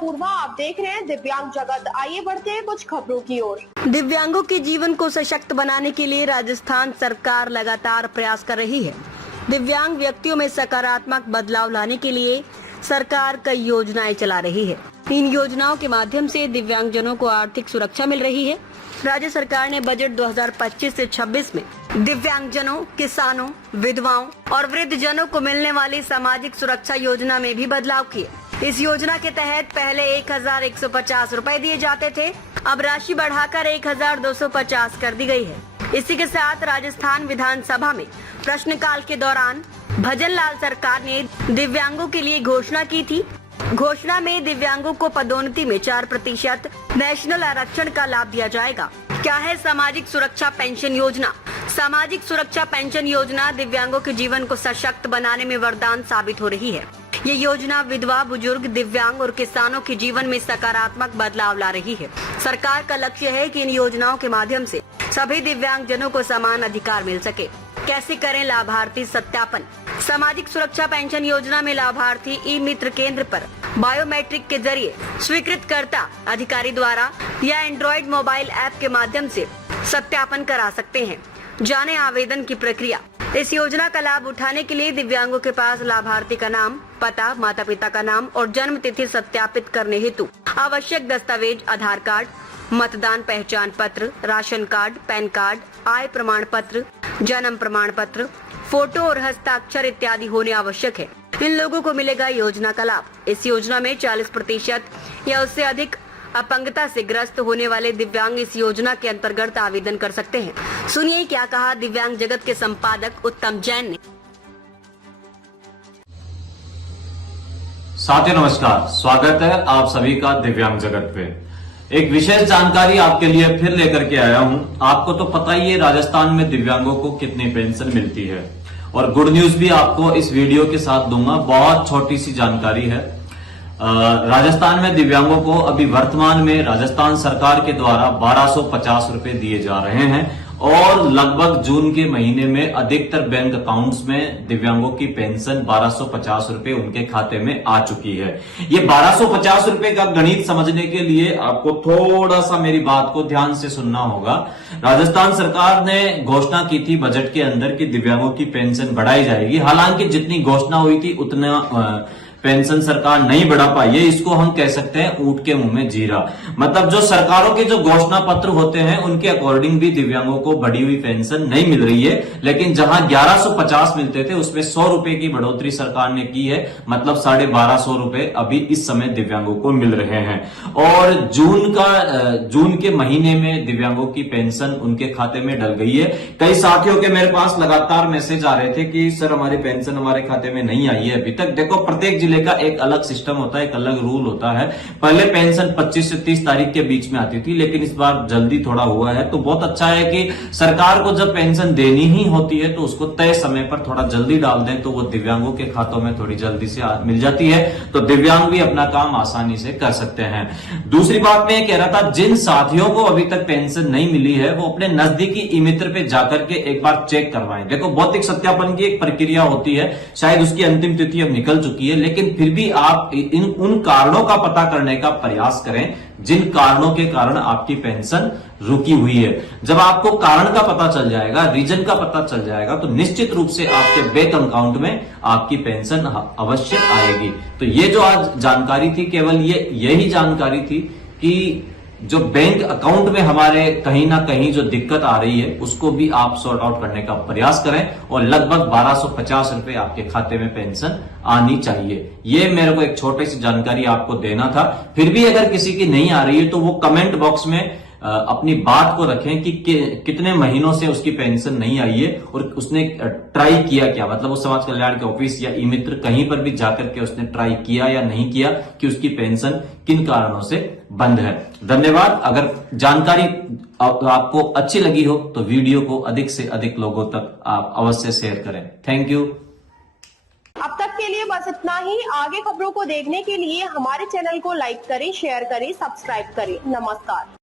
अपूर्वा, आप देख रहे हैं दिव्यांग जगत। आइए बढ़ते हैं कुछ खबरों की ओर। दिव्यांगों के जीवन को सशक्त बनाने के लिए राजस्थान सरकार लगातार प्रयास कर रही है। दिव्यांग व्यक्तियों में सकारात्मक बदलाव लाने के लिए सरकार कई योजनाएं चला रही है। इन योजनाओं के माध्यम से दिव्यांगजनों को आर्थिक सुरक्षा मिल रही है। राज्य सरकार ने बजट 2025 से 26 में दिव्यांगजनों, किसानों, विधवाओं और वृद्धजनों को मिलने वाली सामाजिक सुरक्षा योजना में भी बदलाव किए। इस योजना के तहत पहले 1150 रुपए दिए जाते थे, अब राशि बढ़ाकर 1250 कर दी गई है। इसी के साथ राजस्थान विधानसभा में प्रश्नकाल के दौरान भजन लाल सरकार ने दिव्यांगों के लिए घोषणा की थी। घोषणा में दिव्यांगों को पदोन्नति में 4% नेशनल आरक्षण का लाभ दिया जाएगा। क्या है सामाजिक सुरक्षा पेंशन योजना? सामाजिक सुरक्षा पेंशन योजना दिव्यांगों के जीवन को सशक्त बनाने में वरदान साबित हो रही है। ये योजना विधवा, बुजुर्ग, दिव्यांग और किसानों के जीवन में सकारात्मक बदलाव ला रही है। सरकार का लक्ष्य है कि इन योजनाओं के माध्यम से सभी दिव्यांगजनों को समान अधिकार मिल सके। कैसे करें लाभार्थी सत्यापन? सामाजिक सुरक्षा पेंशन योजना में लाभार्थी ई मित्र केंद्र पर बायोमेट्रिक के जरिए स्वीकृतकर्ता अधिकारी द्वारा या एंड्रॉइड मोबाइल ऐप के माध्यम से सत्यापन करा सकते हैं। जाने आवेदन की प्रक्रिया। इस योजना का लाभ उठाने के लिए दिव्यांगों के पास लाभार्थी का नाम, पता, माता पिता का नाम और जन्म तिथि सत्यापित करने हेतु आवश्यक दस्तावेज आधार कार्ड, मतदान पहचान पत्र, राशन कार्ड, पैन कार्ड, आय प्रमाण पत्र, जन्म प्रमाण पत्र, फोटो और हस्ताक्षर इत्यादि होने आवश्यक है। इन लोगों को मिलेगा योजना का लाभ। इस योजना में 40% या उससे अधिक अपंगता से ग्रस्त होने वाले दिव्यांग इस योजना के अंतर्गत आवेदन कर सकते हैं। सुनिए क्या कहा दिव्यांग जगत के संपादक उत्तम जैन ने। साथियों नमस्कार, स्वागत है आप सभी का दिव्यांग जगत पे। एक विशेष जानकारी आपके लिए फिर लेकर के आया हूं। आपको तो पता ही है राजस्थान में दिव्यांगों को कितनी पेंशन मिलती है, और गुड न्यूज भी आपको इस वीडियो के साथ दूंगा। बहुत छोटी सी जानकारी है। राजस्थान में दिव्यांगों को अभी वर्तमान में राजस्थान सरकार के द्वारा 1250 रुपए दिए जा रहे हैं, और लगभग जून के महीने में अधिकतर बैंक अकाउंट्स में दिव्यांगों की पेंशन 1250 रुपए उनके खाते में आ चुकी है। ये 1250 रुपए का गणित समझने के लिए आपको थोड़ा सा मेरी बात को ध्यान से सुनना होगा। राजस्थान सरकार ने घोषणा की थी बजट के अंदर कि दिव्यांगों की पेंशन बढ़ाई जाएगी। हालांकि जितनी घोषणा हुई थी उतना पेंशन सरकार नहीं बढ़ा पाई है। इसको हम कह सकते हैं ऊंट के मुंह में जीरा। मतलब जो सरकारों के जो घोषणा पत्र होते हैं उनके अकॉर्डिंग भी दिव्यांगों को बढ़ी हुई पेंशन नहीं मिल रही है, लेकिन जहां 1150 मिलते थे उसमें 100 रुपए की बढ़ोतरी सरकार ने की है। मतलब 1250 रुपए अभी इस समय दिव्यांगों को मिल रहे हैं। और जून के महीने में दिव्यांगों की पेंशन उनके खाते में डल गई है। कई साथियों के मेरे पास लगातार मैसेज आ रहे थे कि सर हमारी पेंशन हमारे खाते में नहीं आई है अभी तक। देखो, प्रत्येक जिले का एक अलग सिस्टम होता है, एक अलग रूल होता है। पहले पेंशन 25 से 30 तारीख के बीच में आती थी, लेकिन इस बार जल्दी थोड़ा हुआ है। तो बहुत अच्छा है कि सरकार को जब पेंशन देनी ही होती है तो उसको तय समय पर थोड़ा जल्दी डाल दें, तो वो दिव्यांगों के खातों में थोड़ी जल्दी से मिल जाती है, तो दिव्यांग भी अपना काम आसानी से कर सकते हैं। दूसरी बात मैं कह रहा था, जिन साथियों को अभी तक पेंशन नहीं मिली है वो अपने नजदीकी ई मित्र पे जाकर के एक बार चेक करवाएं। देखो, भौतिक सत्यापन की एक प्रक्रिया होती है, शायद उसकी अंतिम तिथि अब निकल चुकी है, लेकिन फिर भी आप उन कारणों का पता करने का प्रयास करें जिन कारणों के कारण आपकी पेंशन रुकी हुई है। जब आपको कारण का पता चल जाएगा, रीजन का पता चल जाएगा, तो निश्चित रूप से आपके बैंक अकाउंट में आपकी पेंशन अवश्य आएगी। तो ये जो आज जानकारी थी, केवल यही जानकारी थी कि जो बैंक अकाउंट में हमारे कहीं ना कहीं जो दिक्कत आ रही है उसको भी आप सॉर्ट आउट करने का प्रयास करें, और लगभग 1250 रुपए आपके खाते में पेंशन आनी चाहिए। ये मेरे को एक छोटी सी जानकारी आपको देना था। फिर भी अगर किसी की नहीं आ रही है तो वो कमेंट बॉक्स में अपनी बात को रखें कि कितने महीनों से उसकी पेंशन नहीं आई है और उसने ट्राई किया क्या। मतलब वो समाज कल्याण के ऑफिस या ई मित्र कहीं पर भी जाकर के उसने ट्राई किया या नहीं किया कि उसकी पेंशन किन कारणों से बंद है। धन्यवाद। अगर जानकारी आपको अच्छी लगी हो तो वीडियो को अधिक से अधिक लोगों तक आप अवश्य शेयर करें। Thank you. अब तक के लिए बस इतना ही। आगे खबरों को देखने के लिए हमारे चैनल को लाइक करें, शेयर करें, सब्सक्राइब करें। नमस्कार।